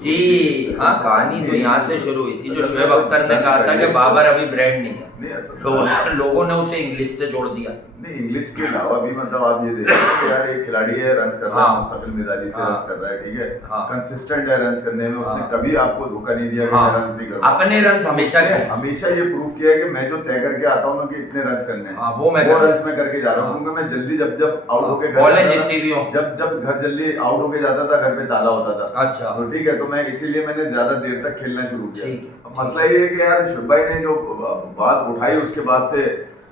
जी हाँ, कहानी तो यहाँ से शुरू हुई थी, जो शोएब अख्तर ने कहा था कि बाबर अभी ब्रांड नहीं है। लोगों ने उसे इंग्लिश से जोड़ दिया। नहीं, इंग्लिश के अलावा भी मतलब आप ये देखिए कि यार एक खिलाड़ी है, रन्स कर रहा है, मुस्तकिल मिजाजी से रन्स कर रहा है, ठीक है, कंसिस्टेंट है रन्स करने में, उसने कभी आपको धोखा नहीं दिया कि मैं रन्स नहीं कर रहा। अपने रन्स हमेशा ये प्रूफ किया है कि मैं जो तय करके आता हूँ ना कि इतने रन्स करने हैं, वो रन्स में करके जा रहा हूँ, क्योंकि मैं जल्दी जब आउट होके जब घर जल्दी आउट होके जाता था, घर पे ताला होता था। अच्छा, तो ठीक है, तो मैं इसीलिए मैंने ज्यादा देर तक खेलना शुरू किया। मसला ये है कि यार शोएब भाई ने जो बात उठाई उसके बाद से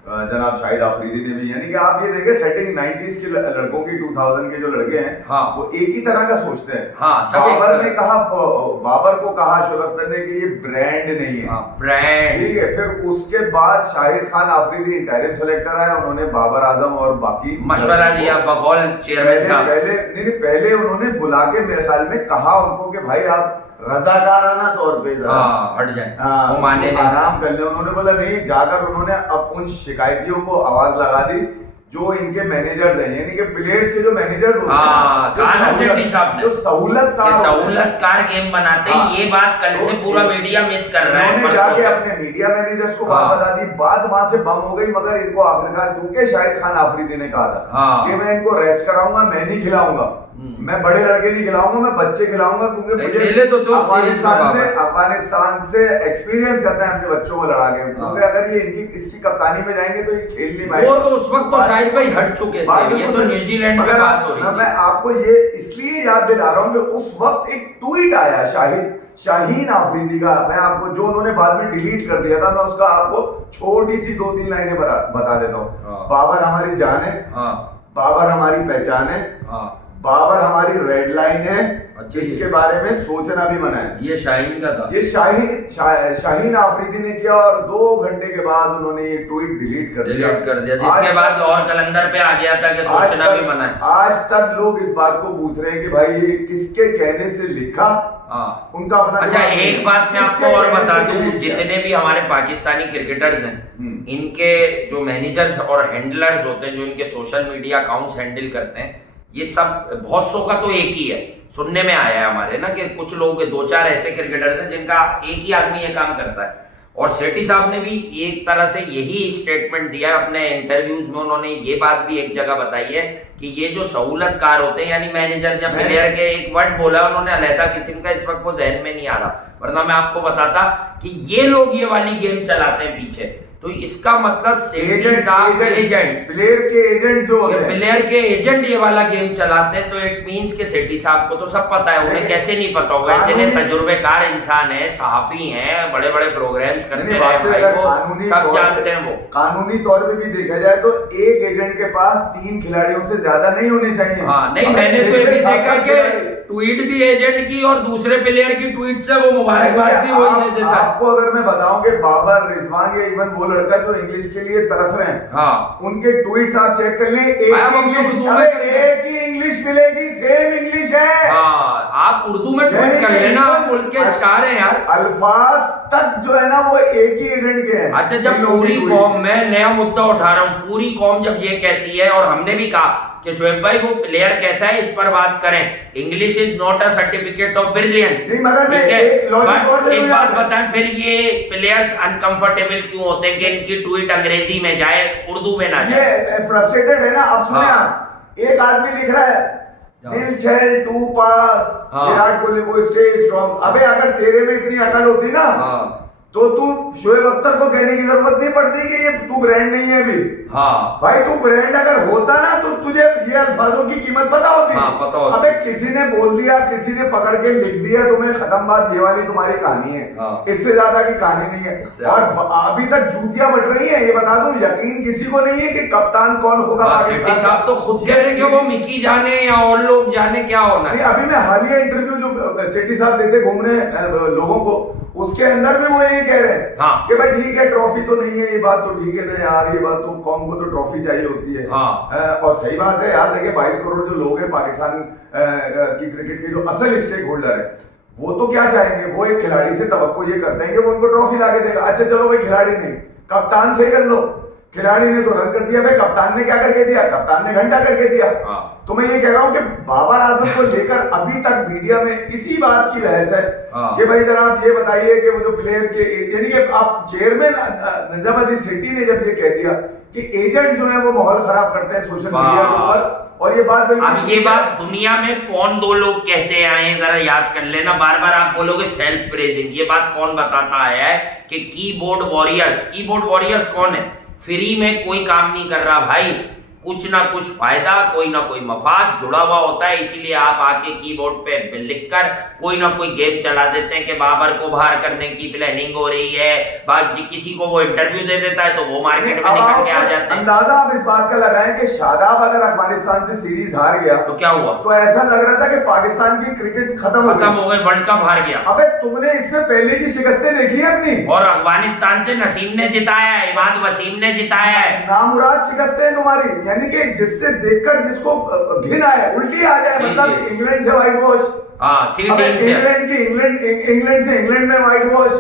जनाब शाहिद आफरीदी ने भी, यानी कि आप ये देखें सेटिंग 90s के लड़कों की, 2000 के जो लड़के हैं, वो एक ही तरह का सोचते हैं। बाबर को कहा शोएब अख्तर ने कि ये ब्रांड नहीं है, ब्रांड, ठीक है। फिर उसके बाद शाहिद खान आफरीदी इंटरिम सेलेक्टर आया, उन्होंने बाबर आजम और बाकी मशवरा दिया बकौल चेयरमैन साहब। पहले उन्होंने बुला के मेरे ख्याल में कहा उनको कि भाई आप रजाकाराना तौर पे हट जाए, वो माने नहीं, आराम कर ले। उन्होंने बोला नहीं, जाकर उन्होंने अब उन शिकायतियों को आवाज लगा दी जो इनके मैनेजर्स हैं, यानी कि प्लेयर्स के जो मैनेजर्स होते हैं, जो सहूलतकार गेम बनाते हैं। ये बात कल से पूरा मीडिया मिस कर रहा है। जाके अपने मीडिया मैनेजर्स को बात बता दी, बात वहां से बम हो गई, मगर इनको आखिरकार, क्योंकि शाहिद खान आफरीदी ने कहा था कि मैं इनको रेस्ट कराऊंगा, मैं नहीं खिलाऊंगा, मैं बड़े लड़के नहीं खिलाऊंगा, मैं बच्चे खिलाऊंगा, क्योंकि मुझे अफगानिस्तान से एक्सपीरियंस करना है अपने बच्चों को लड़ा के, क्योंकि अगर ये इसकी कप्तानी में जाएंगे तो ये खेल नहीं पाएंगे। वो तो उस वक्त तो शाहिद भाई हट चुके थे, ये तो न्यूजीलैंड में बात हो रही है। मैं आपको ये इसलिए याद दिला रहा हूँ कि उस वक्त एक ट्वीट आया शाहीन आफरीदी का, मैं आपको जो उन्होंने बाद में डिलीट कर दिया था, मैं उसका आपको छोटी सी 2-3 लाइनें बता देता हूँ। बाबर हमारी जान है, बाबर हमारी पहचान है, बाबर हमारी रेड लाइन है, इसके बारे में सोचना भी मना है। ये शाहीन का था, ये शाहीन आफरीदी ने किया, और 2 घंटे के बाद उन्होंने ये ट्वीट डिलीट कर दिया, जिसके बाद लाहौर कलंदर पे आ गया था कि सोचना भी मना है। आज तक लोग इस बात को पूछ रहे हैं कि भाई ये किसके कहने से लिखा, उनका अपना। अच्छा, एक बात मैं आपको और बता दूं, जितने भी हमारे पाकिस्तानी क्रिकेटर्स हैं, इनके जो मैनेजर्स और हैंडलर्स होते हैं, जो इनके सोशल मीडिया अकाउंट्स हैंडल करते हैं, ये सब बहुत सौ का तो एक ही है। सुनने में आया है हमारे ना कि कुछ लोग 2-4 ऐसे क्रिकेटर्स हैं जिनका एक ही आदमी ये काम करता है। और सेठी साहब ने भी एक तरह से यही स्टेटमेंट दिया अपने इंटरव्यूज में। उन्होंने ये बात भी एक जगह बताई है कि ये जो सहूलतकार होते हैं, यानी मैनेजर, जब प्लेयर के एक वर्ड बोला उन्होंने अलहदा किस्म का, इस वक्त वो जहन में नहीं आ रहा, वरना मैं आपको बताता कि ये लोग ये वाली गेम चलाते हैं पीछे। तो इसका मतलब सेठी साहब एजेंट्स, प्लेयर के एजेंट जो होते हैं, प्लेयर के एजेंट ये वाला गेम चलाते हैं, तो इट मींस के सेठी साहब को तो सब पता है। उन्हें कैसे नहीं पता होगा, इतने तजुर्बेकार इंसान है, सहाफी हैं, बड़े बड़े प्रोग्राम्स करते रहे भाई, वो सब जानते हैं। वो कानूनी तौर पे भी देखा जाए तो एक एजेंट के पास 3 खिलाड़ियों से ज्यादा नहीं होने चाहिए। हाँ, नहीं, मैंने तो ये भी देखा कि ट्वीट भी एजेंट की और दूसरे प्लेयर की ट्वीट से वो मुबारकबाद भी वही दे देता है। आपको अगर मैं बताऊं कि बाबर, रिजवान या इवन वो लड़का जो इंग्लिश के लिए तरस रहे हैं, उनके ट्वीट्स आप चेक कर लें, एक ही इंग्लिश मिलेगी, सेम इंग्लिश है। आप उर्दू में ट्वीट कर लेना, आप मुल्क के स्टार हैं यार। अल्फाज तक जो है ना वो एक ही एजेंट के हैं। अच्छा, जब पूरी कौम, मैं नया मुद्दा उठा रहा हूँ, पूरी कौम जब ये कहती है, और हमने भी कहा कि शोएब भाई वो प्लेयर कैसा है इस पर बात करें, English is not a certificate of brilliance, ठीक है, एक बात बताएं, फिर ये प्लेयर्स अनकंफर्टेबल क्यों होते हैं कि इनकी ट्वीट अंग्रेजी में जाए, उर्दू में ना जाए? ये फ्रस्ट्रेटेड है ना। अब सुने आप, एक आदमी लिख रहा है दिल छेल टू पास, विराट कोहली को स्टे स्ट्रांग। अबे अगर तेरे में इतनी अकल होती ना तो तू शोएब अख्तर को कहने की जरूरत नहीं पड़ती कि ये तू ब्रांड नहीं है अभी। भाई तू ब्रांड अगर होता ना तो तुझे ये अल्फाजों की कीमत पता होती। पता होती। अबे किसी ने बोल दिया, किसी ने पकड़ के लिख दिया तुम्हें, खत्म बात, ये वाली तुम्हारी कहानी है। इससे ज्यादा की कहानी नहीं है। और अभी तक जूतियां बट रही है, ये बता दूं, यकीन किसी को नहीं है कि कप्तान कौन होगा। सेठी साहब तो खुद कह रहे कि वो मिकी जाने या और लोग जाने क्या होना है। अभी मैं हालिया इंटरव्यू जो सेठी साहब देते घूमने लोगों को, उसके अंदर भी वो यही कह रहे हैं कि भाई ठीक है, ट्रॉफी तो नहीं है, ये बात तो ठीक है ना यार, ये बात तो कौम को तो ट्रॉफी चाहिए होती है। और सही बात है यार, देखिए 22 करोड़ जो लोग हैं पाकिस्तान की क्रिकेट के जो असल स्टेक होल्डर है, वो तो क्या चाहेंगे, वो एक खिलाड़ी से तवक्को ये करते हैं कि वो उनको ट्रॉफी लाके देगा। अच्छा चलो भाई, खिलाड़ी नहीं, कप्तान से कर लो, खिलाड़ी ने तो रन कर दिया, भाई कप्तान ने क्या करके दिया? कप्तान ने घंटा करके दिया। तो मैं ये कह रहा हूं कि बाबर आजम को लेकर अभी तक मीडिया में इसी बात की बहस है कि भाई जरा आप ये बताइए कि वो जो प्लेयर्स के, यानी कि आप चेयरमैन निजामुद्दीन सिटी ने जब ये कह दिया कि एजेंट जो है वो माहौल खराब करते हैं सोशल मीडिया के ऊपर, और ये बात अब ये बात दुनिया में कौन दो लोग कहते आए हैं, जरा याद कर लेना। बार बार आप बोलोगे सेल्फ प्रेजिंग, ये बात कौन बताता आया है कि कीबोर्ड वॉरियर्स कौन है? फ्री में कोई काम नहीं कर रहा भाई, कुछ ना कुछ फायदा, कोई ना कोई मफाद जुड़ा हुआ होता है, इसीलिए आप आके कीबोर्ड पे लिखकर कोई ना कोई गेम चला देते हैं कि बाबर को बाहर करने की प्लानिंग हो रही है, किसी को वो इंटरव्यू दे देता है तो वो मार्केट में निकल के आ जाते हैं। अंदाजा आप इस बात का लगाएं कि शादाब अगर अफगानिस्तान से सीरीज हार गया तो क्या हुआ? तो ऐसा लग रहा था कि पाकिस्तान की क्रिकेट खत्म हो गई, वर्ल्ड कप हार गया। अबे तुमने इससे पहले की शिकस्तें देखी है अपनी, और अफगानिस्तान से नसीम ने जिताया है, इमाद वसीम ने जिताया है। नामुराद शिकस्तें तुम्हारी, यानी कि जिससे देखकर जिसको घिन आए, उल्टी आ जाए, मतलब इंग्लैंड से व्हाइट वॉश, इंग्लैंड में व्हाइट वॉश,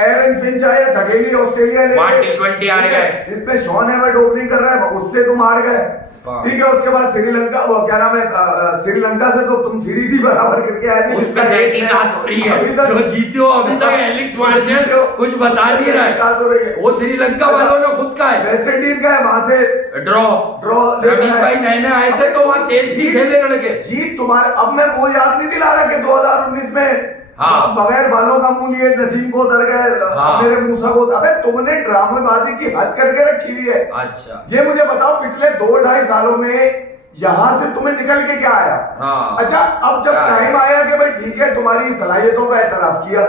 एरन फिंच आया धकेली ऑस्ट्रेलिया ने, T20 हार गए, जिसमें शॉन एवर्ट ओपनिंग कर रहा है, उससे तुम हार गए, ठीक है। उसके बाद श्रीलंका, वो क्या नाम है, श्रीलंका से तो तुम सीरीज ही बराबर करके आए थे, उस पे तहकीकात हो रही है, जो जीते हो अभी तक एलेक्स मार्शल कुछ बता नहीं रहा है, वो श्रीलंका वालों ने खुद का है, वेस्ट इंडीज का है, वहां से ड्रॉ रमेश भाई नए आए थे तो वहां तेज भी खेलने लगे। जीत तुम्हारे, अब मैं वो याद नहीं दिला रहा कि 2019 में बगैर बालों का मुंह लिए नसीम को उतर गए, मेरे मूसा को, अबे तुमने ड्रामेबाजी की हद करके रखी हुई है। अच्छा ये मुझे बताओ पिछले 2-2.5 सालों में यहां से तुम्हें निकल के क्या आया? अच्छा, अब जब टाइम आया कि भाई ठीक है तुम्हारी सलाहियतों का एतराफ किया,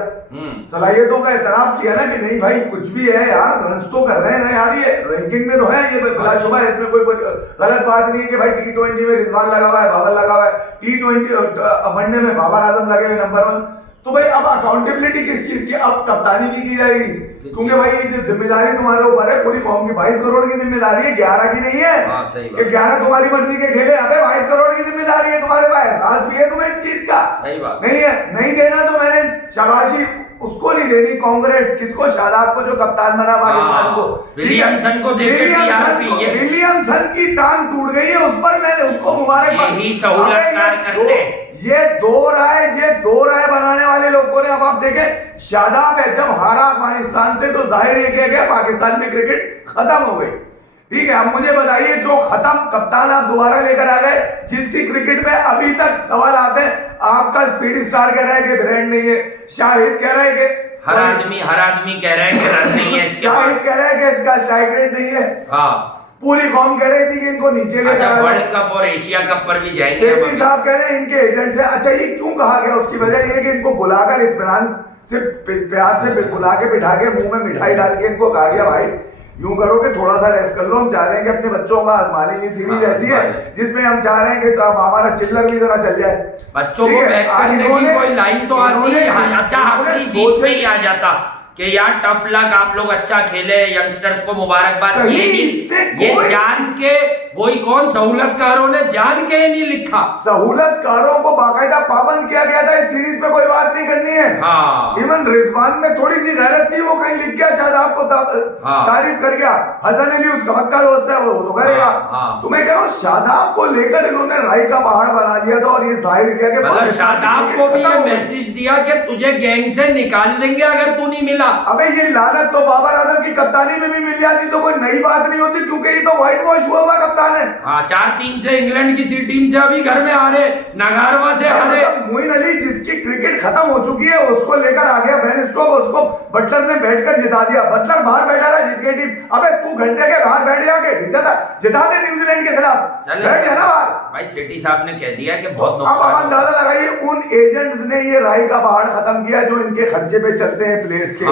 सलाहियतों का एतराफ किया ना कि नहीं भाई कुछ भी है यार, रन्स तो कर रहे हैं ना यार, ये रैंकिंग में तो है, ये बिलाशुबा है, इसमें कोई गलत बात नहीं है कि भाई T20 में रिजवान लगा हुआ है, बाबर लगा हुआ है, T20 वनडे में बाबर आजम लगे हुए नंबर 1, तो भाई अब अकाउंटेबिलिटी किस चीज की? अब कप्तानी की जाएगी, क्योंकि भाई ये जिम्मेदारी तुम्हारे ऊपर है, पूरी कौम की 22 करोड़ की जिम्मेदारी है, 11 की नहीं है कि 11 तुम्हारी मर्जी के खेले, अबे 22 करोड़ की जिम्मेदारी है, तुम्हारे पास एहसास भी है तुम्हें इस चीज का? नहीं है, नहीं देना तो मैंने शाबाशी उसको नहीं देनी, कांग्रेस किसको? शादाब को जो कप्तान बना पाकिस्तान को, विलियमसन को विलियमसन की टांग टूट गई है, उस पर मैंने उसको मुबारकबाद, यही सहूलतकार करते हैं। ये दो राय बनाने वाले लोगों ने, अब आप देखें शादाब है जब हारा अफगानिस्तान से तो जाहिर है कि पाकिस्तान में क्रिकेट खत्म हो गई, ठीक है। अब मुझे बताइए जो खत्म कप्तान आप दोबारा लेकर आ गए, जिसकी क्रिकेट में अभी तक सवाल आते हैं, आपका स्पीड स्टार कह रहा है कि ब्रांड नहीं है, शाहिद कह रहा है कि हर आदमी कह रहा है कि रन नहीं है, शाहिद कह रहा है कि इसका स्ट्राइक रेट नहीं है, पूरी कौम कह रही थी कि इनको नीचे लेकर आए, वर्ल्ड कप और एशिया कप पर भी जाएंगे, सेठी साहब कह रहे हैं इनके एजेंट से। अच्छा ये क्यों कहा गया? उसकी वजह ये कि इनको बुलाकर इत्मीनान से प्यार से बुला के बिठा के मुंह में मिठाई डाल के इनको कहा गया भाई यूं करो कि थोड़ा सा रेस्ट कर लो, हम चाह रहे हैं कि अपने बच्चों का आजमा लें, ये सीरीज ऐसी है जिसमें हम चाह रहे हैं कि तो हमारा चिल्लर भी जरा चल जाए, बच्चों को बैक करने की कोई लाइन तो आती है, अच्छा आखिरी जीत में ही आ जाता कि यार टफ लक, आप लोग अच्छा खेले, यंगस्टर्स को मुबारकबाद, ये जान के वही कौन सहूलतकारों ने जान के नहीं लिखा, सहूलतकारों को बाकायदा पाबंद किया गया था इस सीरीज में कोई बात नहीं करनी है। इवन रिजवान में थोड़ी सी गैरत थी, वो कहीं लिख गया शायद आपको तारीफ कर गया, हसन अली उसका पक्का दोस्त है वो तो करेगा, तुम्हें कह रहा हूं शादाब को लेकर इन्होंने राय का पहाड़ बना दिया था और ये जाहिर किया कि शादाब को भी ये मैसेज दिया कि तुझे गैंग से निकाल देंगे अगर तू नहीं मिला। अबे ये लानत तो बाबर आजम की कप्तानी में भी मिल जाती तो कोई नई बात नहीं होती, क्योंकि ये तो व्हाइट वॉश हुआ हुआ कप्तान है। 4-3 से इंग्लैंड की सी टीम से अभी घर में हारे, नागारवा से हारे, मोइन अली जिसकी क्रिकेट खत्म हो चुकी है उसको लेकर आ गया बेन स्टोक्स, उसको बटलर ने बैठकर जिता दिया, बटलर बाहर बैठा रहा, जीत गई टीम। अबे तू घंटे के बाहर बैठ जाके जिता दे न्यूजीलैंड के खिलाफ, बैठ गया ना बाहर। भाई सेठी साहब ने कह दिया कि बहुत नुकसान। अब अंदाजा लगाइए उन एजेंट्स ने ये राय का पहाड़ खत्म किया जो इनके खर्चे पे चलते हैं प्लेयर्स के,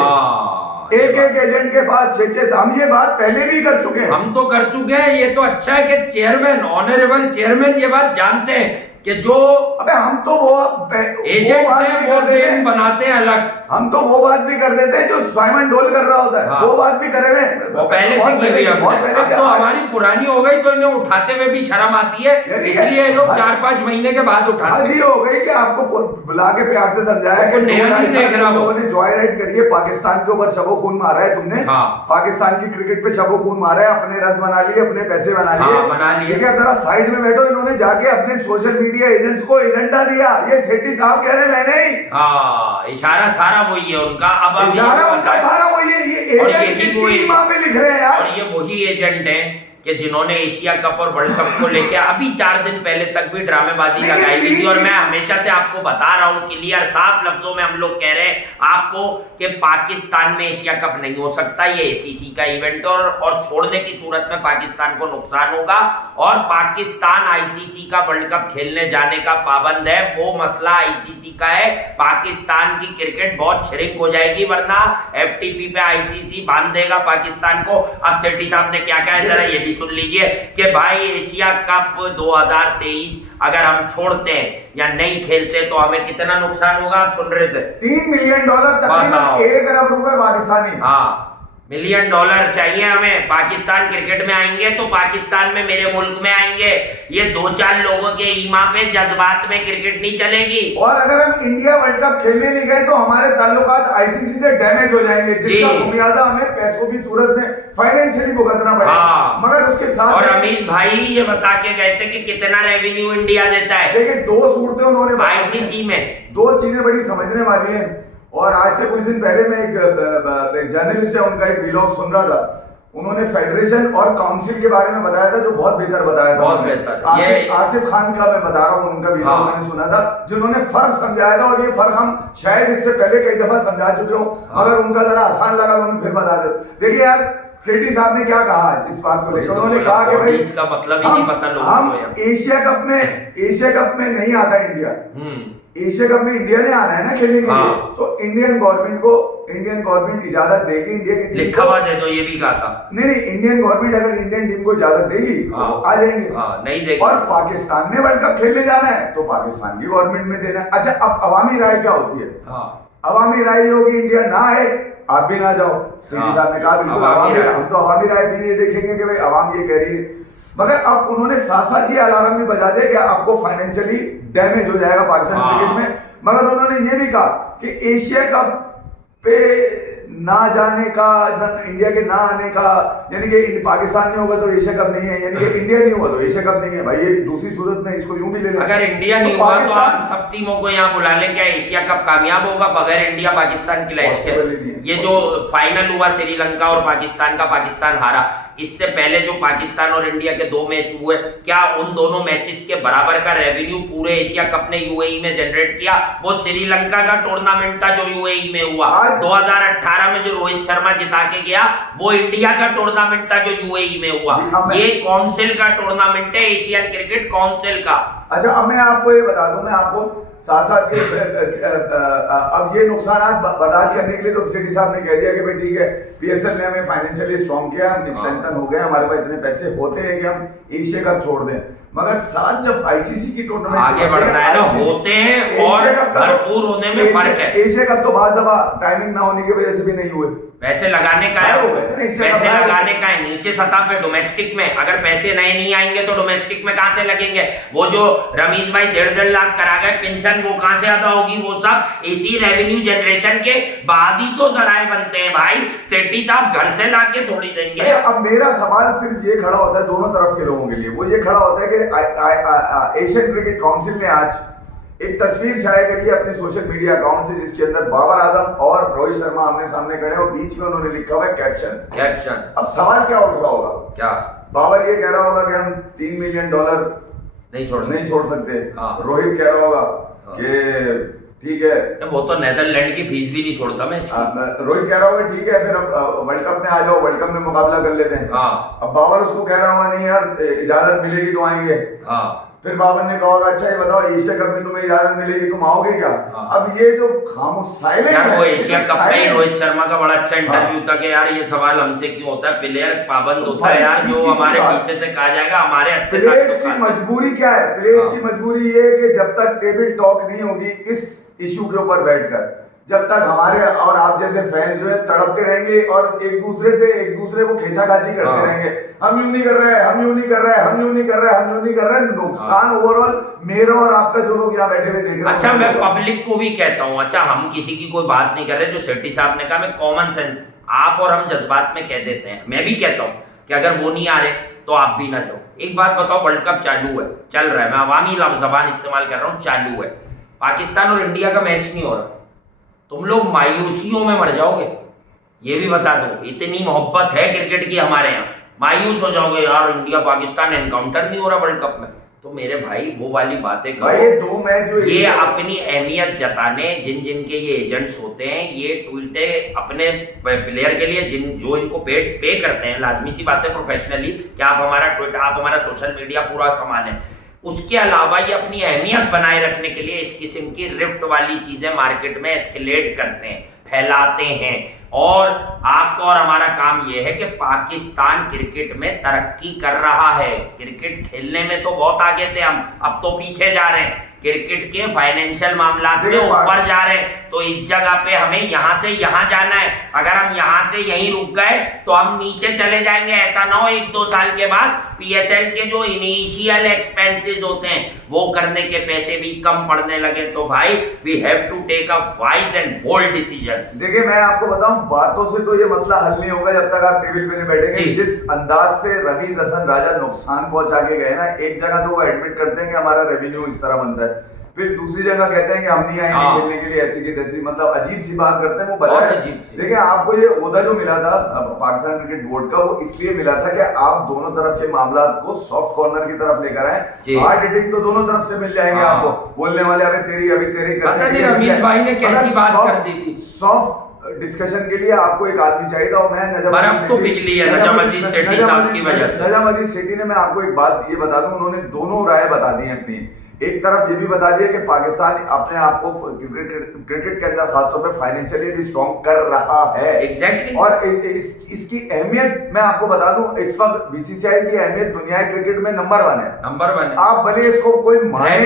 एक एजेंट के पास 6-6, हम ये बात पहले भी कर चुके हैं, हम तो कर चुके हैं। ये तो अच्छा है कि चेयरमैन, ऑनरेबल चेयरमैन ये बात जानते हैं कि जो अबे हम तो वो एजेंट से वो गेम बनाते हैं अलग, हम तो वो बात भी कर देते हैं जो साइमन डोल कर रहा होता है। हाँ। वो बात भी करे हुए वो पहले से की हुई बहुत हमने। पहले अब से तो आज- हमारी पुरानी हो गई तो इन्हें उठाते हुए भी शर्म आती है, इसलिए ये लोग 4-5 महीने के बाद उठाते हद हैं। ही हो गई कि आपको बुला के प्यार से समझाया वो कि नया नहीं देख रहा वो। लोगों ने जॉय राइड करी है, पाकिस्तान के ऊपर शबो खून मारा है तुमने। हाँ। पाकिस्तान की क्रिकेट पे शबो खून मारा है, अपने रस बना लिए, अपने पैसे बना लिए। हाँ, बना लिए। ठीक है, जरा साइड में बैठो। इन्होंने जाके अपने सोशल मीडिया एजेंट्स को एजेंडा दिया, ये सेठी साहब कह रहे हैं मैं नहीं। हाँ, इशारा सारा वही है उनका। अब अभी इशारा ये उनका बताएं- सारा वही है। ये और एजेंट यही किसकी वही- ईमान पे लिख रहे हैं यार? और ये वही एजेंट हैं कि जिन्होंने एशिया कप और वर्ल्ड कप को लेके अभी 4 दिन पहले तक भी ड्रामेबाजी नहीं, लगाई हुई थी। और नहीं। मैं हमेशा से आपको बता रहा हूं, क्लियर साफ लफ्जों में हम लोग कह रहे हैं आपको कि पाकिस्तान में एशिया कप नहीं हो सकता, ये एसीसी का इवेंट है और छोड़ने की सूरत में पाकिस्तान को नुकसान होगा। और पाकिस्तान आईसीसी का वर्ल्ड कप खेलने जाने का पाबंद है, वो मसला आईसीसी का है। पाकिस्तान की क्रिकेट बहुत श्रिंक हो जाएगी, वरना एफटीपी पे आईसीसी बांध देगा पाकिस्तान को। अब सेठी साहब ने क्या कहा है जरा ये भी सुन लीजिए कि भाई एशिया कप 2023 अगर हम छोड़ते हैं या नहीं खेलते तो हमें कितना नुकसान होगा, आप सुन रहे थे। $3 मिलियन बताओ। तकरीबन 1 अरब रुपए पाकिस्तानी। हाँ, $1 मिलियन चाहिए हमें। पाकिस्तान क्रिकेट में आएंगे तो पाकिस्तान में, मेरे मुल्क में आएंगे। ये 2-4 लोगों के ईमा पे जज्बात में क्रिकेट नहीं चलेगी। और अगर हम इंडिया वर्ल्ड कप खेलने नहीं गए तो हमारे ताल्लुकात आईसीसी से डैमेज हो जाएंगे, जिसका खुमियाजा हमें पैसों की सूरत में फाइनेंशियली भुगतना पड़ेगा। हाँ। मगर उसके साथ और रमीज भाई ये बता के गए थे कि कितना रेवेन्यू इंडिया देता है देखिए, 2 सूरतें उन्होंने आईसीसी में। 2 चीजें बड़ी समझने वाली हैं। और आज से कुछ दिन पहले मैं एक जर्नलिस्ट है, उनका एक व्लॉग सुन रहा था। उन्होंने फेडरेशन और काउंसिल के बारे में बताया था, जो बहुत बेहतर बताया था। बहुत बेहतर। आसिफ खान का मैं बता रहा हूँ, उनका व्लॉग हाँ। मैंने सुना था, जिन्होंने फर्क समझाया था। और ये फर्क हम शायद इससे पहले कई दफा समझा चुके हो। हाँ। अगर उनका जरा आसान लगा तो मैं फिर बता दे। देखिए यार, सेठी साहब ने क्या कहा आज इस बात को लेकर। उन्होंने कहा कि भाई इसका मतलब ही नहीं पता लोगों हम को यार। एशिया कप में नहीं आता इंडिया। एशिया कप में इंडिया ने आना है ना खेलने के लिए। हाँ। तो इंडियन गवर्नमेंट इजाजत देगी इंडिया की टीम लिखा को। हुआ दे दो, ये भी कहा था। नहीं, इंडियन गवर्नमेंट अगर इंडियन टीम को इजाजत देगी हाँ। तो आ जाएंगे। हाँ, नहीं देगी। और पाकिस्तान ने वर्ल्ड कप खेलने जाना है तो पाकिस्तान की गवर्नमेंट में देना है। अच्छा, अब अवामी राय क्या होती है? हाँ, अवामी राय ये होगी इंडिया ना आए, आप भी ना जाओ। सीधी साहब ने कहा बिल्कुल अवामी राय। हम तो अवामी राय भी ये देखेंगे कि भाई अवाम ये कह रही है। मगर अब उन्होंने साथ साथ ये अलार्म भी बजा दिया कि आपको फाइनेंशियली डैमेज हो जाएगा पाकिस्तान हाँ। क्रिकेट में। मगर उन्होंने ये भी कहा कि एशिया कप पे ना जाने का, इंडिया के ना आने का, यानी कि पाकिस्तान नहीं होगा तो एशिया कप नहीं है, यानी कि इंडिया नहीं हुआ तो एशिया कप नहीं है। भाई ये दूसरी सूरत में इसको यूं भी ले लें। अगर इंडिया नहीं हुआ तो आप सब टीमों को यहाँ बुला लें, क्या एशिया कप कामयाब होगा बगैर इंडिया पाकिस्तान की लैश के? ये जो फाइनल हुआ श्रीलंका और पाकिस्तान का, पाकिस्तान हारा। इससे पहले जो पाकिस्तान और इंडिया के 2 मैच हुए, क्या उन दोनों मैचेस के बराबर का रेवेन्यू पूरे एशिया कप ने यूएई में जनरेट किया? वो श्रीलंका का टूर्नामेंट था जो यूएई में हुआ। 2018 में जो रोहित शर्मा जिता के गया वो इंडिया का टूर्नामेंट था जो यूएई में हुआ। ये काउंसिल का टूर्नामेंट है, एशियन क्रिकेट काउंसिल का। अच्छा, अब मैं आपको ये बता दूं, मैं आपको साथ साथ अब ये नुकसान बर्दाश्त करने के लिए तो सेठी साहब ने कह दिया कि भाई ठीक है, पीएसएल ने हमें फाइनेंशियली स्ट्रॉन्ग किया, हम स्ट्रेंथन हो गए, हमारे पास इतने पैसे होते हैं कि हम एशिया कप छोड़ दें। मगर साथ जब आईसीसी की टूर्नामेंट आगे बढ़ना है ना, होते हैं और भरपूर होने में फर्क है। एशिया कप तो बाद दफा टाइमिंग ना होने की वजह से भी नहीं हुए। पैसे लगाने का है, पैसे लगाने का है नीचे सतह पे डोमेस्टिक में। अगर पैसे नए नहीं आएंगे तो डोमेस्टिक में कहां से लगेंगे? वो जो रमीज भाई 1.5 लाख करा गए पेंशन, वो कहां से अदा होगी? वो सब इसी रेवेन्यू जनरेशन के बाद ही तो जराए बनते हैं भाई। सेठी साहब घर से लाके थोड़ी देंगे। अब मेरा सवाल सिर्फ ये खड़ा होता है दोनों तरफ के लोगों के लिए, वो ये खड़ा होता है कि एशियन क्रिकेट काउंसिल ने आज एक तस्वीर शाया करी है अपने सोशल मीडिया अकाउंट से, जिसके अंदर बाबर आजम और रोहित शर्मा आमने सामने खड़े हैं और बीच में उन्होंने लिखा हुआ है कैप्शन। अब सवाल क्या उठ रहा होगा? क्या बाबर ये कह रहा होगा कि हम $3 मिलियन नहीं छोड़ सकते। हाँ। रोहित कह रहा होगा कि ठीक है, वो तो नेदरलैंड की फीस भी नहीं छोड़ता मैं। रोहित कह रहा होगा ठीक है, फिर अब वर्ल्ड कप में आ जाओ, वर्ल्ड कप में मुकाबला कर लेते हैं। हाँ। अब बाबर उसको कह रहा होगा नहीं यार, इजाजत मिलेगी तो आएंगे। हाँ। फिर बाबर ने कहा अच्छा ये बताओ एशिया कप में तुम्हें इजाजत मिलेगी, तुम आओगे क्या? हाँ। अब ये जो खामोश साइलेंट यार, वो एशिया कप में ही रोहित शर्मा का बड़ा अच्छा इंटरव्यू हाँ। था कि यार ये सवाल हमसे क्यों होता है, प्लेयर पाबंद होता है यार, जो हमारे पीछे से कहा जाएगा हमारे अच्छे प्लेयर्स की मजबूरी क्या है? प्लेयर्स हाँ। की मजबूरी ये है कि जब तक टेबल टॉक नहीं होगी इस इशू के ऊपर बैठकर, जब तक हमारे और आप जैसे फैन जो है तड़पते रहेंगे और एक दूसरे को खींचाखाची करते रहेंगे, हम यूं नहीं कर रहे हैं, हम यूं नहीं कर रहे हैं, हम यूं नहीं कर रहे हैं, हम यूं नहीं कर रहे हैं, नुकसान ओवरऑल मेरा और आपका जो लोग यहाँ बैठे हुए देख रहे हैं। अच्छा, मैं पब्लिक को भी कहता हूँ, अच्छा हम किसी की कोई बात नहीं कर रहे, जो सेठी साहब ने कहा, मैं कॉमन सेंस, आप और हम जज्बात में कह देते हैं, मैं भी कहता हूँ कि अगर वो नहीं आ रहे तो आप भी ना जाओ। एक बात बताओ, वर्ल्ड कप चालू है, चल रहा है, मैं अवामी जबान इस्तेमाल कर रहा हूँ, चालू है, पाकिस्तान और इंडिया का मैच नहीं हो रहा, तुम लोग मायूसियों में मर जाओगे, ये भी बता दो। इतनी मोहब्बत है क्रिकेट की हमारे यहाँ, मायूस हो जाओगे यार इंडिया पाकिस्तान एनकाउंटर नहीं हो रहा वर्ल्ड कप में। तो मेरे भाई वो वाली बातें करो, भाई 2 मैच जो ये अपनी अहमियत जताने जिन के ये एजेंट्स होते हैं, ये ट्वीटें अपने प्लेयर के लिए जो इनको पे करते हैं, लाजमी सी बात है प्रोफेशनली कि आप हमारा ट्विटर, आप हमारा सोशल मीडिया पूरा संभालें, उसके अलावा ये अपनी अहमियत बनाए रखने के लिए इस किस्म की रिफ्ट वाली चीजें मार्केट में एस्केलेट करते हैं, फैलाते हैं। और आपका और हमारा काम यह है कि पाकिस्तान क्रिकेट में तरक्की कर रहा है, क्रिकेट खेलने में तो बहुत आगे थे हम, अब तो पीछे जा रहे हैं, क्रिकेट के फाइनेंशियल मामलात में ऊपर जा रहे हैं। तो इस जगह पे हमें यहाँ से यहाँ जाना है, अगर हम यहाँ से यहीं रुक गए तो हम नीचे चले जाएंगे। ऐसा ना हो 1-2 साल के बाद PSL के जो इनिशियल एक्सपेंसेस होते हैं वो करने के पैसे भी कम पड़ने लगे। तो भाई we have to take a wise and bold decisions. देखिए मैं आपको बताऊं, बातों से तो ये मसला हल नहीं होगा जब तक आप टेबल पे नहीं बैठेंगे। जिस अंदाज से रवीज हसन राजा नुकसान पहुंचा के गए ना, एक जगह तो वो एडमिट करते हैं कि हमारा रेवेन्यू इस तरह बनता है, फिर दूसरी जगह कहते हैं कि हम नहीं आएंगे खेलने के लिए, ऐसी की तैसी, मतलब अजीब सी बात करते हैं वो बताया। देखिए आपको ये ओहदा जो मिला था पाकिस्तान क्रिकेट बोर्ड का, वो इसलिए मिला था कि आप दोनों तरफ के मामलात को सॉफ्ट कॉर्नर की तरफ लेकर आए। हार्ड हिटिंग तो दोनों तरफ से मिल जाएंगे आपको, बोलने वाले अभी तेरी करते हैं। रमीज भाई ने कैसी बात कर दी थी, सॉफ्ट डिस्कशन के लिए आपको एक आदमी चाहिए था। और मैं बर्फ तो पिघली है नजम अजीज सेठी साहब की वजह से। नजम अजीज सेठी ने, मैं आपको एक बात ये बता दूं, उन्होंने दोनों राय बता दी है अपनी। एक तरफ ये भी बता दिया कि पाकिस्तान अपने आप को क्रिकेट के अंदर खासतौर पे फाइनेंशियली भी स्ट्रॉन्ग कर रहा है। एग्जैक्टली। और इसकी अहमियत मैं आपको बता दूं, इस वक्त BCCI की अहमियत दुनिया क्रिकेट में नंबर 1 है। आप भले इसको कोई माने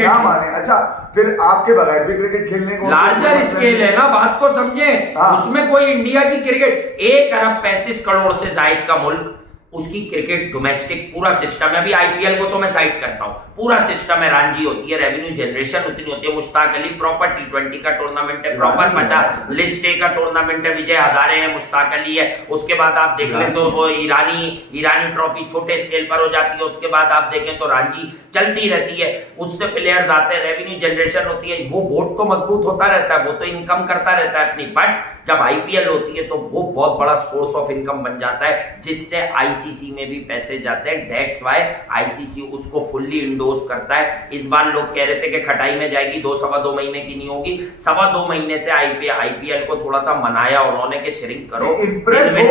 ना माने, अच्छा फिर आपके बगैर भी क्रिकेट खेलने को लार्जर स्केल है ना, बात को समझे। उसमें कोई इंडिया की क्रिकेट 1 अरब 35 करोड़ से जायद का मुल्क, उसकी क्रिकेट डोमेस्टिक पूरा सिस्टम है। अभी IPL को तो मैं साइड करता हूं, पूरा सिस्टम है, रांझी होती है, रेवेन्यू जनरेशन उतनी होती है, मुश्ताक अली प्रॉपर T20 का टूर्नामेंट है, प्रॉपर 50 लिस्ट ए का टूर्नामेंट है, विजय हजारे है, मुश्ताक अली है। उसके बाद आप देख लें तो वो ईरानी ट्रॉफी छोटे स्केल पर हो जाती है। उसके बाद आप देखें तो रांझी चलती रहती है, उससे प्लेयर्स आते हैं, रेवेन्यू जनरेशन होती है, वो बोर्ड तो मजबूत होता रहता है, वो तो इनकम करता रहता है अपनी। बट जब IPL होती है तो वो बहुत बड़ा सोर्स ऑफ इनकम बन जाता है, जिससे ICC में भी पैसे जाते हैं। दैट्स व्हाई ICC उसको फुल्ली इंडोर्स करता है। इस बार लोग कह रहे थे कि खटाई में जाएगी, 2-2.25 महीने की नहीं होगी, 2.25 महीने से IPL को थोड़ा सा मनाया उन्होंने कि श्रिंक करो,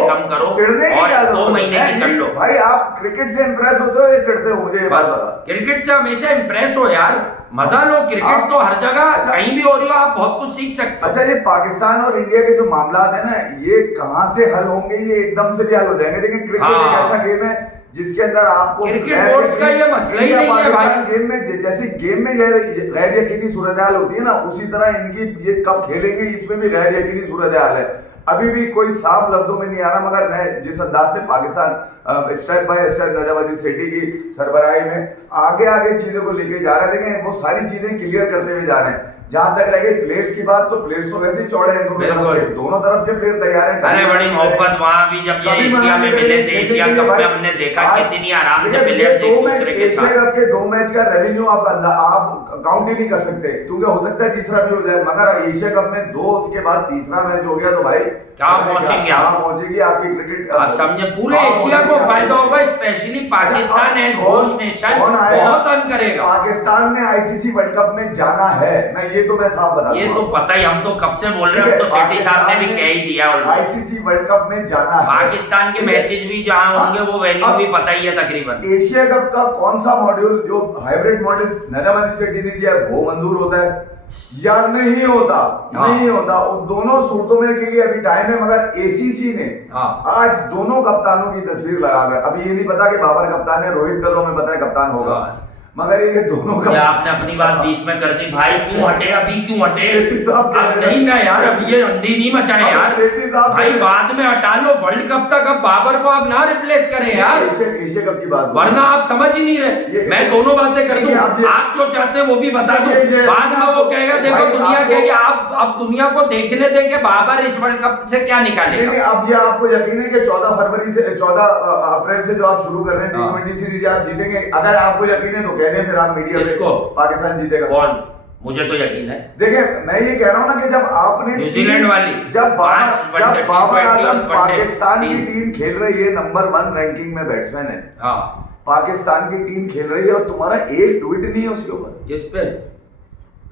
कम करो और 2 महीने की कर लो। भाई आप क्रिकेट से इंप्रेस होते हो या चिढ़ते हो? मुझे बस क्रिकेट से हमेशा इंप्रेस हो यार, मजा लो। क्रिकेट तो हर जगह कहीं भी हो रही हो, आप बहुत कुछ सीख सकते हो। अच्छा, ये पाकिस्तान और इंडिया के जो मामलात है ना, ये कहां से हल होंगे? ये एकदम से भी हल हो जाएंगे। लेकिन क्रिकेट एक ऐसा गेम है जिसके अंदर आपको क्रिकेट बोर्ड्स का ये मसला ही नहीं है भाई। गेम में जैसी गेम में गैर यकीनी सूरत-ए-हाल होती है ना, उसी तरह इनकी ये कब खेलेंगे इसमें भी गैर यकीनी सूरत-ए-हाल है। अभी भी कोई साफ लफ्जों में नहीं आ रहा, मगर मैं जिस अंदाज से पाकिस्तान स्टेप बाय स्टेप नजम अजीज सेठी की सरबराही में आगे चीजों को लेके जा रहे हैं, देखें वो सारी चीजें क्लियर करते हुए जा रहे हैं। जहां तक रह गई प्लेयर्स की बात, तो प्लेयर्स तो वैसे ही चौड़े हैं, दोनों तरफ के प्लेयर तैयार हैं। अरे बड़ी मोहब्बत वहां भी जब ये एशिया में मिले थे, एशिया कप में हमने देखा कितनी आराम से प्लेयर्स एक दूसरे के साथ। एशिया कप के 2 मैच का रेवेन्यू आप काउंट ही नहीं कर सकते, क्योंकि हो सकता है तीसरा भी हो जाए, मगर एशिया कप में 2 उसके बाद तीसरा मैच हो गया तो भाई कहां पहुंचेंगे आप? पहुंचेगी आपकी क्रिकेट, आप समझे, पूरे एशिया को फायदा होगा, specially Pakistan as host nation बहुत अर्न करेगा। पाकिस्तान ने ICC वर्ल्ड कप में जाना है, ये तो मैं साफ बता, ये तो पता ही, हम तो कब से बोल रहे हैं, तो सेठी साहब ने भी कह ही दिया। ICC वर्ल्ड कप में जाना है, पाकिस्तान के मैचेस भी जहां होंगे वो वेन्यू भी पता ही है तकरीबन। एशिया कप का कौन सा मॉड्यूल जो हाइब्रिड मॉडल नजम अजीज सेठी ने दिया वो मंजूर होता है या नहीं होता? नहीं होता। उन दोनों सूरतों में के लिए अभी टाइम है, मगर ACC ने आज दोनों कप्तानों की तस्वीर लगाकर, अभी ये नहीं पता कि बाबर कप्तान है, रोहित का तो हमें पता है कप्तान होगा, मगर ये दोनों का आपने अपनी बात बीच में कर दी भाई, क्यों हटे अभी, क्यों हटे? सेठी साहब कह अब रहे नहीं ना यार, अब ये अंधी नहीं मचाए यार सेठी साहब भाई, बाद में हटा लो वर्ल्ड कप तक, अब बाबर को आप ना रिप्लेस करें यार, एशिया कप की बात, वरना आप समझ ही नहीं रहे। मैं दोनों बातें कर दूं, आप जो चाहते हैं वो भी बता दूं, बाद में वो कहेगा देखो दुनिया कहेगी आप, अब दुनिया को देखने देंगे बाबर इस वर्ल्ड कप से क्या निकालेगा। अब ये आपको यकीन है कि 14 फरवरी से 14 अप्रैल से जो आप शुरू कर रहे हैं T20 सीरीज आप जीतेंगे? अगर आपको यकीन है तो कह दें फिर आप मीडिया किसको? पाकिस्तान जीतेगा। कौन? मुझे तो यकीन है। देखिए मैं ये कह रहा हूं ना कि जब आपने न्यूजीलैंड वाली जब बाबर आजम पाकिस्तान की 3 टीम खेल रही है, नंबर 1 रैंकिंग में बैट्समैन है, हाँ पाकिस्तान की टीम खेल रही है और तुम्हारा एक ट्वीट नहीं है उसके ऊपर, किस पे?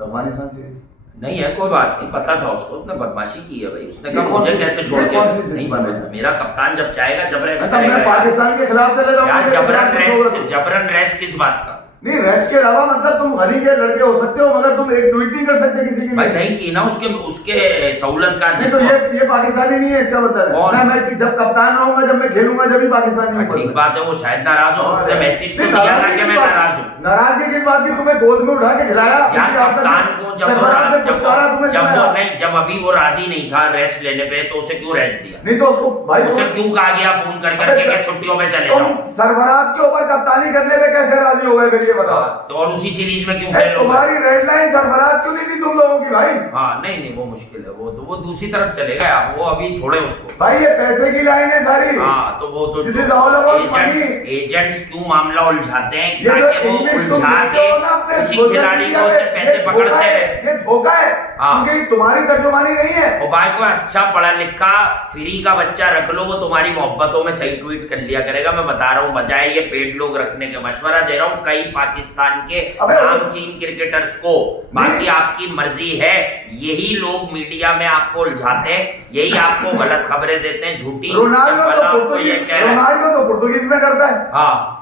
अफगानिस्तान सीरीज नहीं है, कोई बात नहीं, पता था उसको, उसने बदमाशी की है भाई, उसने कहा ये मुझे कौन सी- कैसे ये छोड़ के कौन सी नहीं, बात है? मेरा कप्तान जब चाहेगा जबरन मतलब मैं पाकिस्तान के खिलाफ चले जाऊंगा यार, कि जबरन रेस्ट किस बात का? नहीं, रेस्ट के अलावा मतलब तुम गनी के लड़के हो सकते हो मगर तुम एक ट्वीट नहीं कर सकते किसी की भाई नहीं की ना, उसके उसके सहूलतकार नहीं, तो ये पाकिस्तानी नहीं है इसका मतलब कौन? है। मैं जब कप्तान रहूंगा, जब मैं खेलूंगा, जब ही पाकिस्तानी हूं। ठीक बात है, वो शायद नाराज हो, उसने मैसेज तो दिया था कि मैं नाराज हूँ। नाराजगी किस बात की? तुम्हें गोद में उठा के खिलाया यार कप्तान को जब अभी वो राजी नहीं था रेस्ट लेने पे, तो उसे क्यों रेस्ट दिया? नहीं तो उसको भाई उसे क्यों कहा गया फोन कर करके कि छुट्टियों पे चले जाओ? सरफराज के ऊपर कप्तानी करने पे कैसे राजी हो गए फिर ये बताओ? तो और उसी सीरीज में क्यों फेल हो गए? तुम्हारी रेड लाइन सरफराज क्यों नहीं थी तुम लोगों की भाई? हाँ नहीं वो मुश्किल है, वो दूसरी तरफ चले गए, आप वो अभी छोड़े उसको भाई, ये पैसे की लाइन है सारी। हाँ तो वो तो This is all about money। Agents क्यों मामला उलझाते हैं ये जो ताकि वो इंग्लिश तुम उलझा लिखते के हो ना अपने उसी सोशल खिलाड़ी मीडिया को पे, से पैसे ये पकड़ते धोखा है, हैं। ये धोखा है हाँ। क्योंकि तुम्हारी तर्जुमानी नहीं है। वो भाई को अच्छा पढ़ा लिखा फ्री का बच्चा रख लो, वो तुम्हारी मोहब्बतों में सही ट्वीट कर लिया करेगा। मैं बता रहा हूँ, बजाय ये पेड लोग रखने के मशवरा दे रहा हूँ कई पाकिस्तान के नामचीन क्रिकेटर्स को। बाकी आपकी मर्जी है, यही लोग मीडिया में आपको उलझाते हैं, यही आपको गलत खबरें देते हैं झूठी। रोनाल्डो तो पुर्तगाली में करता है, हाँ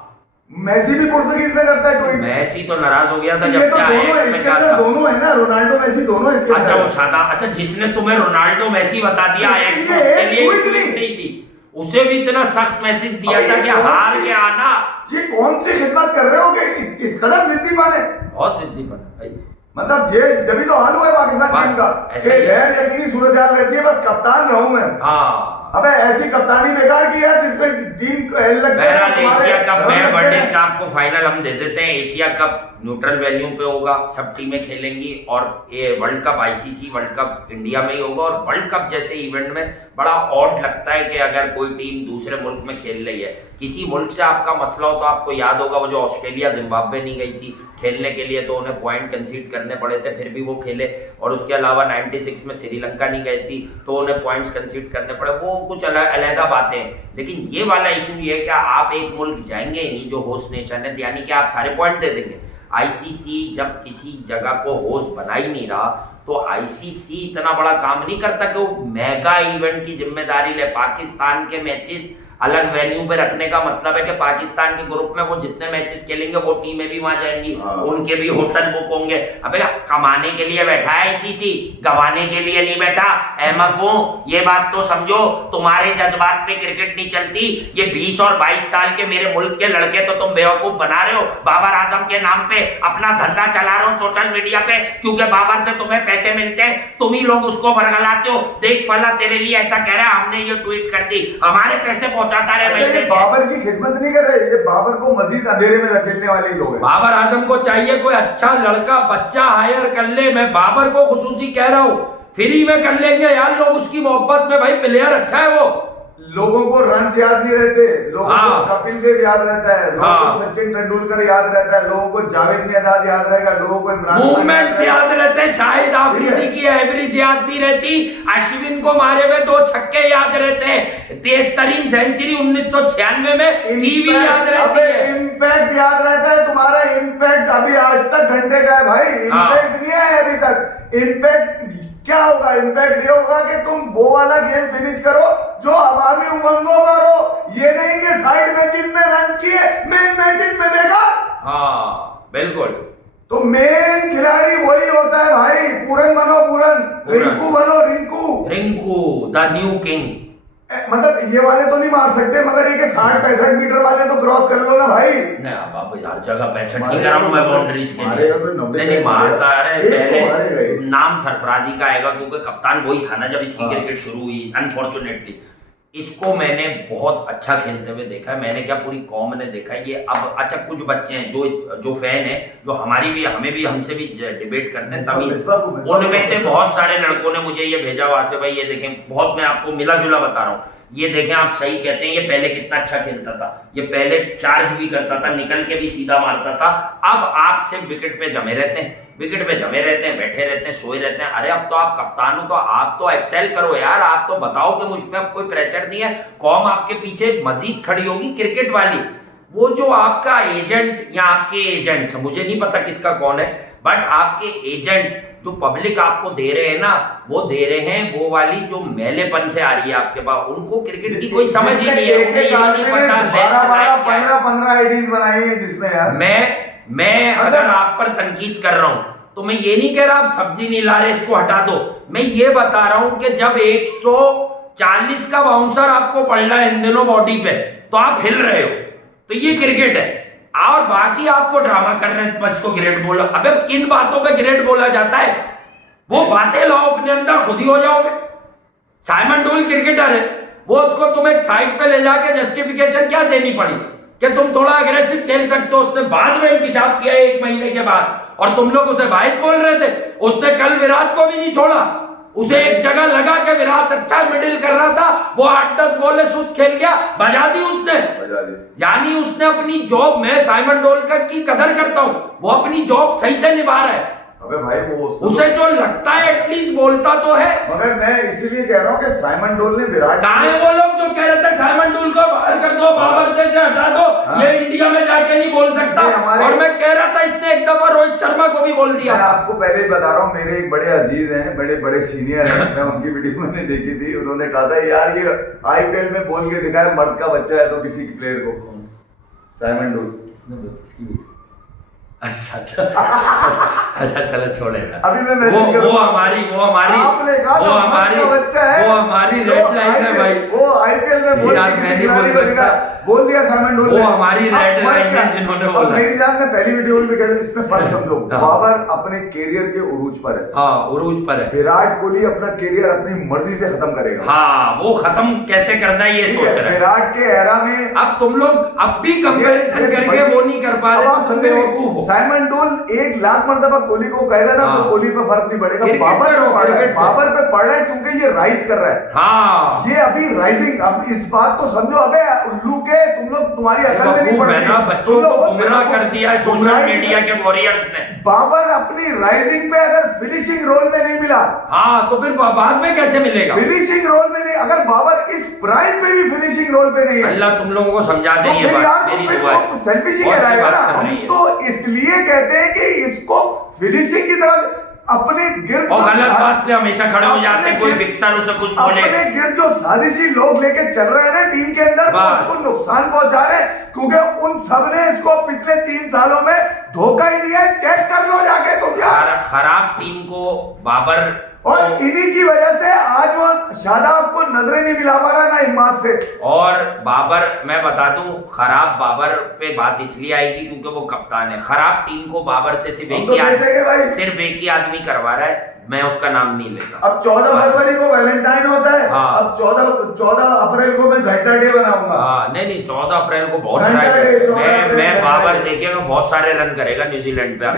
मेसी भी पुर्तगाली में करता है ट्वीट। मेसी तो नाराज हो गया था जब ये तो से आया दोनों है, इसमें इसके क्या अंदर था? दोनों है ना, रोनाल्डो मेसी दोनों इसके अच्छा अंदर। वो शादा, अच्छा जिसने तुम्हें रोनाल्डो मेसी बता दिया उसके एक्स लिए उसके लिए ट्वीट ट्वीट नहीं थी, उसे भी इतना सख्त मैसेज दिया अबे था ये कि कौन हार सी- के आना। ये कौन सी खिदमत कर रहे हो कि इस कदर जिद्दी बने? बहुत जिद्दी बना भाई, मतलब ये जब तो हाल हुआ है पाकिस्तान बस टीम का, ऐसे ही है। गैर यकीनी सूरत हाल रहती है, बस कप्तान रहूं मैं। हाँ अबे ऐसी कप्तानी बेकार की यार जिसमें टीम को एल लगता है। बहरहाल एशिया कप में तुम्हारे वर्ल्ड आपको फाइनल हम दे देते हैं। एशिया कप न्यूट्रल वेन्यू पे होगा, सब टीमें खेलेंगी और ये world cup ICC world cup India में ही होगा। और वर्ल्ड कप जैसे इवेंट में बड़ा ऑड लगता है कि अगर कोई टीम दूसरे मुल्क में खेल रही है, किसी मुल्क से आपका मसला हो तो आपको याद होगा वो जो ऑस्ट्रेलिया जिम्बाब्वे नहीं गई थी खेलने के लिए, तो उन्हें पॉइंट कंसीड करने पड़े थे, फिर भी वो खेले। और उसके अलावा 96 में श्रीलंका नहीं गई थी तो उन्हें पॉइंट्स कंसीड करने पड़े, वो कुछ अलग बातें हैं। लेकिन ये वाला इशू ये है कि आप एक मुल्क जाएंगे नहीं जो होस्ट नेशन है, यानी कि आप सारे पॉइंट दे देंगे। आईसीसी जब किसी जगह को होस्ट बना ही नहीं रहा तो आईसीसी इतना बड़ा काम नहीं करता कि वो मेगा इवेंट की जिम्मेदारी ले। पाकिस्तान के मैचेस अलग वेन्यू पे रखने का मतलब है कि पाकिस्तान के ग्रुप में वो जितने मैचेस खेलेंगे वो टीमें भी वहां जाएंगी, उनके भी होटल बुक होंगे। अबे कमाने के लिए बैठा है आईसीसी, गवाने के लिए नहीं बैठा। अहमक हूं, ये बात तो समझो। तुम्हारे जज्बात पे क्रिकेट नहीं चलती। ये 20 और 22 साल के मेरे मुल्क के लड़के तो तुम बेवकूफ बना रहे हो। बाबर आजम के नाम पे अपना धंधा चला रहे हो सोशल मीडिया पे, क्योंकि बाबर से तुम्हें पैसे मिलते हैं, तुम ही लोग उसको बरगलाते हो। देख फला तेरे लिए ऐसा कह रहा है, हमने ये ट्वीट कर दी, हमारे पैसे पहुंचाता रहे। अच्छा, ये बाबर की खिदमत नहीं कर रहे, ये बाबर को मजीद अंधेरे में धकेलने वाले लोग हैं। बाबर आजम को चाहिए कोई अच्छा लड़का बच्चा हायर कर ले। मैं बाबर को खुसूसी कह रहा हूं, फ्री में कर लेंगे यार लोग उसकी मोहब्बत में। भाई प्लेयर अच्छा है वो। लोगों को रन्स याद नहीं रहते, लोगों को कपिल देव याद रहता है, लोगों को सचिन तेंदुलकर याद रहता है, लोगों को जावेद मियांदाद याद रहेगा, लोगों को इमरान मूवमेंट्स याद रहते हैं, शाहिद आफरीदी की एवरेज याद नहीं रहती, अश्विन को मारे हुए 2 छक्के याद रहते हैं, तेज तरीन सेंचुरी 1996 में टीवी याद रहती है। इम्पैक्ट याद रहता है तुम्हारा। इम्पैक्ट अभी आज तक घंटे का है भाई, इम्पैक्ट नहीं आया अभी तक। इम्पैक्ट क्या होगा? इम्पैक्ट ये होगा कि तुम वो वाला गेम फिनिश करो जो अवामी उमंगों में हो, ये नहीं कि साइड मैचेस में रन किए, मेन मैचेस में बेकार। हाँ बिल्कुल, तो मेन खिलाड़ी वही होता है भाई। पूरन बनो पूरन, रिंकू बनो Rinku, Rinku the new king. मतलब ये वाले तो नहीं मार सकते, मगर ये 60-65 मीटर वाले तो क्रॉस कर लो ना भाई। नहीं अब आप हर जगह 65 की मारेगा कराऊं तो मैं 90 बाउंड्रीज के मारेगा लिए। तो 90 नहीं मारता अरे एक तो मारेगा पहले ही। नाम सरफराजी का आएगा क्योंकि कप्तान वही था ना जब इसकी हाँ। क्रिकेट शुरू हुई। अनफॉर्चुनेटली इसको मैंने बहुत अच्छा खेलते हुए देखा है, मैंने क्या पूरी कौम ने देखा है। ये अब अच्छा कुछ बच्चे हैं जो फैन है, जो हमें भी हमसे भी डिबेट करते हैं, तभी उनमें से बहुत सारे लड़कों ने मुझे ये भेजा वहां से, भाई ये देखें, बहुत मैं आपको मिला जुला बता रहा हूँ, ये देखें आप सही कहते हैं, ये पहले कितना अच्छा खेलता था, ये पहले चार्ज भी करता था, निकल के भी सीधा मारता था, अब आप सिर्फ विकेट पे जमे रहते हैं, विकेट पे जमे रहते हैं, बैठे रहते हैं, सोए रहते हैं। अरे अब तो आप कप्तान हो तो आप तो एक्सेल करो यार, आप तो बताओ कि मुझ में अब कोई प्रेशर नहीं है, कौम आपके पीछे मजीद खड़ी होगी क्रिकेट वाली। वो जो आपका एजेंट या आपके एजेंट्स, मुझे नहीं पता किसका कौन है, बट आपके एजेंट्स जो पब्लिक आपको दे रहे हैं ना, वो दे रहे हैं वो वाली जो मैलेपन से आ रही है आपके पास, उनको क्रिकेट की कोई समझ ही नहीं है, उन्हें ये नहीं पता 15 आईडीज बनाई है जिसमें यार मैं अगर आप पर तनकीद कर रहा हूं तो मैं ये नहीं कह रहा आप सब्जी नहीं ला रहे इसको हटा दो, मैं ये बता रहा हूं कि जब 140 का बाउंसर आपको पड़ रहा है इन दिनों बॉडी पे तो आप हिल रहे हो, तो ये क्रिकेट है। और बाकी आपको ड्रामा कर रहे हैं, बस को ग्रेट बोलो। अबे किन बातों पे ग्रेट बोला जाता है, वो बातें लाओ अपने अंदर, खुद ही हो जाओगे। साइमन डोल क्रिकेटर है, वो उसको तुम्हें साइड पे ले जाके जस्टिफिकेशन क्या देनी पड़ी कि तुम थोड़ा अग्रेसिव खेल सकते हो, उसने बाद में इंकिशाफ किया 1 महीने के बाद, और तुम लोग उसे 22 बोल रहे थे। उसने कल विराट को भी नहीं छोड़ा, उसे एक जगह लगा के विराट अच्छा मिडिल कर रहा था, वो 8-10 बॉलें सुस्त खेल गया, बजा दी उसने। यानी उसने अपनी जॉब, मैं साइमन डोल की कदर करता हूं, वो अपनी जॉब सही से निभा रहा है। अबे भाई वो उसे जो लगता है एटलीस्ट बोलता तो है। मगर मैं इसीलिए कह रहा हूं कि साइमन डोल ने विराट, कहां है वो लोग जो कह रहे थे साइमन डोल को बाहर कर दो, बाबर से हटा दो, ये इंडिया में जाके नहीं बोल सकता। और मैं कह रहा था इसने एक दफा रोहित शर्मा को भी बोल दिया। मैं आपको पहले ही बता रहा हूं, मेरे एक बड़े अजीज हैं, बड़े सीनियर हैं, मैं उनकी वीडियो मैंने देखी थी, उन्होंने कहा था यार ये आईपीएल में बोल के दिखाया मर्द का बच्चा है तो किसी प्लेयर को, साइमन डोल। अच्छा चलो छोड़े। अभी मैं वो हमारी आपने कहा वो हमारी बच्चा है, वो हमारी रेड लाइन है भाई। वो आईपीएल में बोल दिया साइमन डोल, वो हमारी रेड लाइन है जिन्होंने बोला। मेरी जान में पहली वीडियो में कह रहा हूं, इसमें फर्क समझो। बाबर अपने कैरियर के उरूज पर है, हाँ उरूज पर है। विराट कोहली अपना कैरियर अपनी मर्जी से खत्म करेगा, हाँ वो खत्म कैसे करना है ये सोच रहा है। विराट के एरा में अब तुम लोग अब भी कंपैरिजन करके वो नहीं कर पा रहे, तुम बेवकूफ हो। साइमन डोल 1 लाख मर्तबा कोहली को कहेगा ना तो कोहली पे फर्क नहीं पड़ेगा, बाबर पे पड़ रहा है क्योंकि ये राइज कर रहा है। हाँ ये अभी राइजिंग, अब इस बात को समझो। अबे उल्लू के तुम लोग, तुम्हारी अकल में नहीं पड़ रही, बच्चों को गुमराह कर दिया है सोशल मीडिया के वॉरियर्स ने। बाबर अपनी राइजिंग पे अगर फिनिशिंग रोल में नहीं मिला, हाँ तो फिर बाद में कैसे मिलेगा? फिनिशिंग रोल में नहीं, अगर बाबर इस प्राइम पे भी फिनिशिंग रोल पे नहीं है, अल्लाह तुम लोगों को समझा दे। तो फिर यार सेल्फिश ही कहलाएगा ना। हम तो इसलिए कहते हैं कि इसको फिनिशिंग की तरफ अपने गिर्द, और गलत बात पे हमेशा खड़े हो जाते हैं, कोई फिक्सर उसे कुछ बोले, अपने गिर्द जो साजिशी लोग लेके चल रहे हैं ना टीम के अंदर, तो उसको नुकसान पहुंचा रहे हैं, क्योंकि उन सब ने इसको पिछले 3 सालों में धोखा ही दिया है। चेक कर लो जाके तुम यार, खराब टीम को बाबर, और इन्हीं की वजह से आज वो शादाब को नजरें नहीं मिला पा रहा ना इमाद से। और बाबर, मैं बता दूं, खराब बाबर पे बात इसलिए आएगी क्योंकि वो कप्तान है। खराब टीम को बाबर से सिर्फ एक ही आदमी करवा रहा है, मैं उसका नाम नहीं लेता। अब 14 फरवरी को वैलेंटाइन होता है, हाँ। अब 14 अप्रैल को मैं घंटा डे बनाऊंगा। हाँ नहीं 14 अप्रैल को बहुत मैं बाबर देखिएगा बहुत सारे रन करेगा न्यूजीलैंड पे, आप